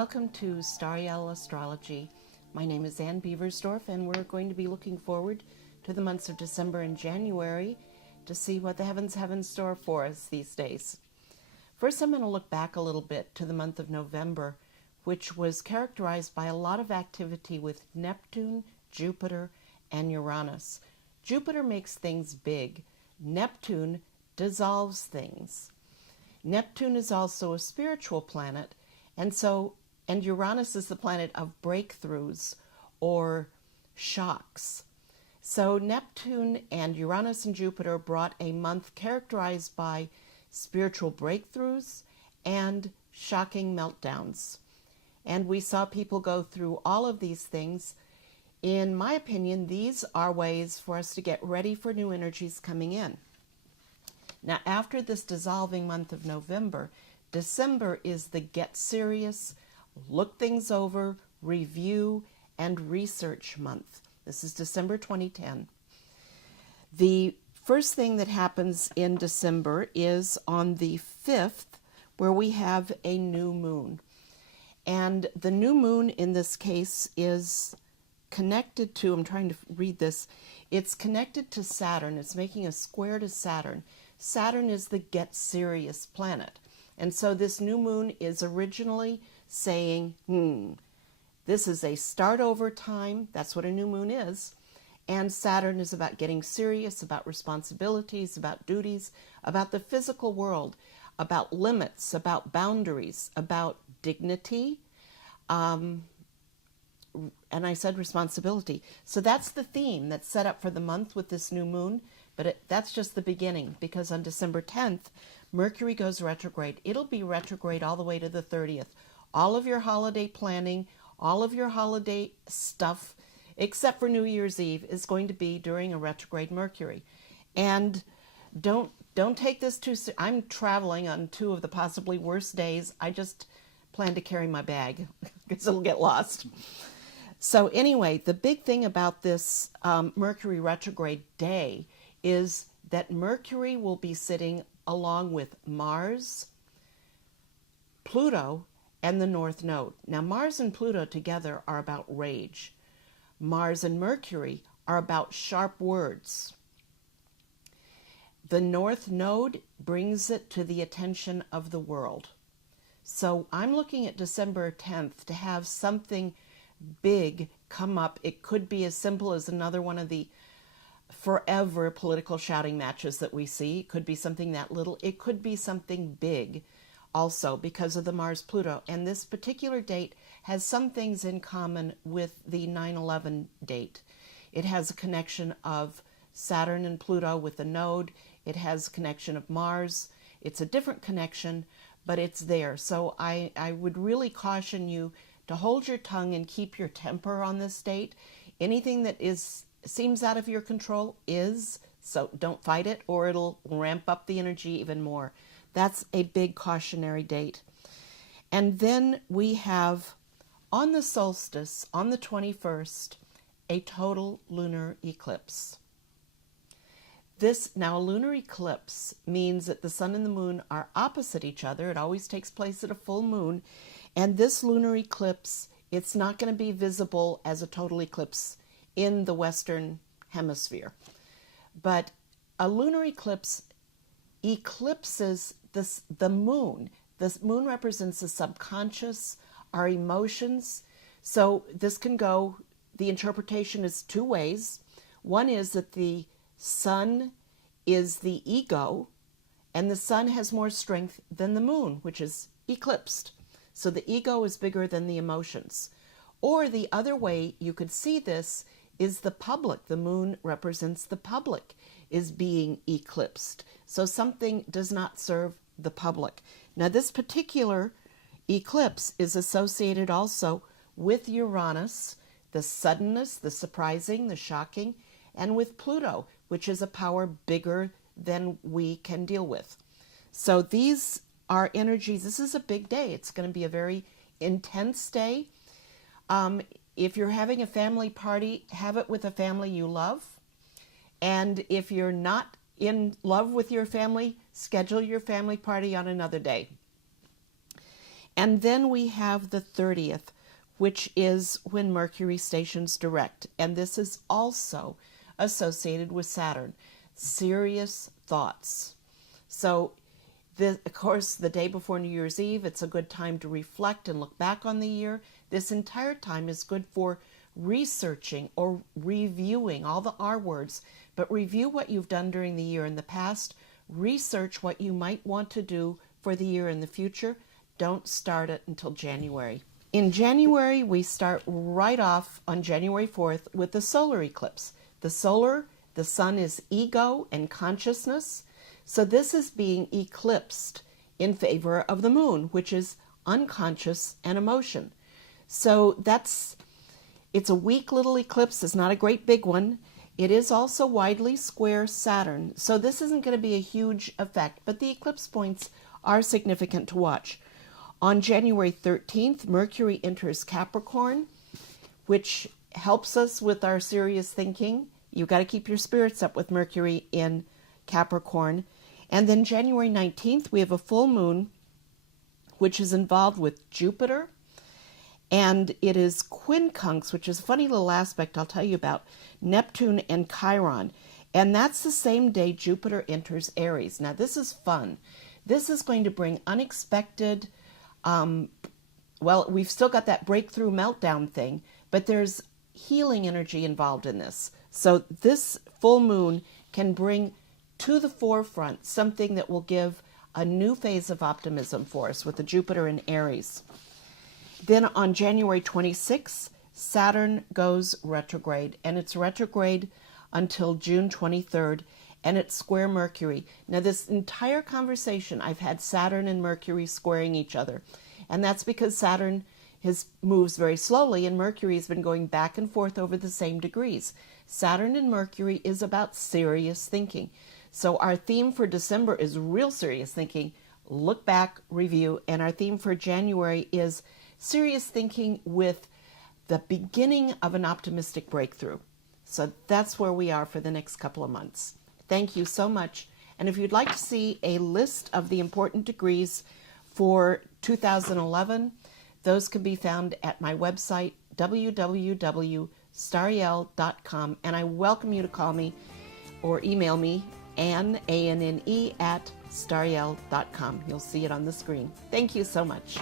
Welcome to Starry-Owl Astrology. My name is Ann Beversdorf, and we're going to be looking forward to the months of December and January to see what the heavens have in store for us these days. First, I'm going to look back a little bit to the month of November, which was characterized by a lot of activity with Neptune, Jupiter, and Uranus. Jupiter makes things big. Neptune dissolves things. Neptune is also a spiritual planet, and Uranus is the planet of breakthroughs or shocks. So Neptune and Uranus and Jupiter brought a month characterized by spiritual breakthroughs and shocking meltdowns. And we saw people go through all of these things. In my opinion, these are ways for us to get ready for new energies coming in. Now, after this dissolving month of November, December is the get serious, look things over, review, and research month. This is December 2010. The first thing that happens in December is on the 5th, where we have a new moon. And the new moon in this case is connected to, I'm trying to read this, it's connected to Saturn. It's making a square to Saturn. Saturn is the get serious planet. And so this new moon is originally saying, this is a start over time. That's what a new moon is. And Saturn is about getting serious, about responsibilities, about duties, about the physical world, about limits, about boundaries, about dignity. And I said responsibility. So that's the theme that's set up for the month with this new moon. But that's just the beginning, because on December 10th, Mercury goes retrograde. It'll be retrograde all the way to the 30th. All of your holiday planning, all of your holiday stuff, except for New Year's Eve, is going to be during a retrograde Mercury. And don't take this too seriously. I'm traveling on two of the possibly worst days. I just plan to carry my bag because it'll get lost. So anyway, the big thing about this Mercury retrograde day is that Mercury will be sitting along with Mars, Pluto, and the North Node. Now, Mars and Pluto together are about rage. Mars and Mercury are about sharp words. The North Node brings it to the attention of the world. So I'm looking at December 10th to have something big come up. It could be as simple as another one of the forever political shouting matches that we see. It could be something that little. It could be something big also because of the Mars-Pluto. And this particular date has some things in common with the 9/11 date. It has a connection of Saturn and Pluto with the node. It has a connection of Mars. It's a different connection, but it's there. So I would really caution you to hold your tongue and keep your temper on this date. Anything that seems out of your control so don't fight it, or it'll ramp up the energy even more. That's a big cautionary date. And then we have on the solstice, on the 21st, a total lunar eclipse. Now, a lunar eclipse means that the sun and the moon are opposite each other. It always takes place at a full moon. And this lunar eclipse, it's not going to be visible as a total eclipse in the Western Hemisphere. But a lunar eclipse eclipses the moon. The moon represents the subconscious, our emotions. So this can go, the interpretation is two ways. One is that the sun is the ego, and the sun has more strength than the moon, which is eclipsed. So the ego is bigger than the emotions. Or the other way you could see this is the public. The moon represents the public is being eclipsed. So something does not serve the public. Now, this particular eclipse is associated also with Uranus, the suddenness, the surprising, the shocking, and with Pluto, which is a power bigger than we can deal with. So these are energies. This is a big day. It's going to be a very intense day. If you're having a family party, have it with a family you love. And if you're not in love with your family, schedule your family party on another day. And then we have the 30th, which is when Mercury stations direct. And this is also associated with Saturn, serious thoughts. So, of course, the day before New Year's Eve, it's a good time to reflect and look back on the year. This entire time is good for researching or reviewing, all the R words, but review what you've done during the year in the past, research what you might want to do for the year in the future. Don't start it until January. In January, we start right off on January 4th with the solar eclipse. The sun is ego and consciousness. So this is being eclipsed in favor of the moon, which is unconscious and emotion. So it's a weak little eclipse. It's not a great big one. It is also widely square Saturn. So this isn't going to be a huge effect, but the eclipse points are significant to watch. On January 13th, Mercury enters Capricorn, which helps us with our serious thinking. You've got to keep your spirits up with Mercury in Capricorn. And then January 19th, we have a full moon, which is involved with Jupiter. And it is quincunx, which is a funny little aspect I'll tell you about, Neptune and Chiron. And that's the same day Jupiter enters Aries. Now, this is fun. This is going to bring unexpected, we've still got that breakthrough meltdown thing, but there's healing energy involved in this. So this full moon can bring to the forefront something that will give a new phase of optimism for us with the Jupiter in Aries. Then on January 26th, Saturn goes retrograde, and it's retrograde until June 23rd, and it's square Mercury. Now, this entire conversation, I've had Saturn and Mercury squaring each other, and that's because Saturn moves very slowly, and Mercury has been going back and forth over the same degrees. Saturn and Mercury is about serious thinking. So our theme for December is real serious thinking, look back, review, and our theme for January is serious thinking with the beginning of an optimistic breakthrough. So that's where we are for the next couple of months. Thank you so much. And if you'd like to see a list of the important degrees for 2011, those can be found at my website, www.stariel.com. And I welcome you to call me or email me, Anne, A-N-N-E, @stariel.com. You'll see it on the screen. Thank you so much.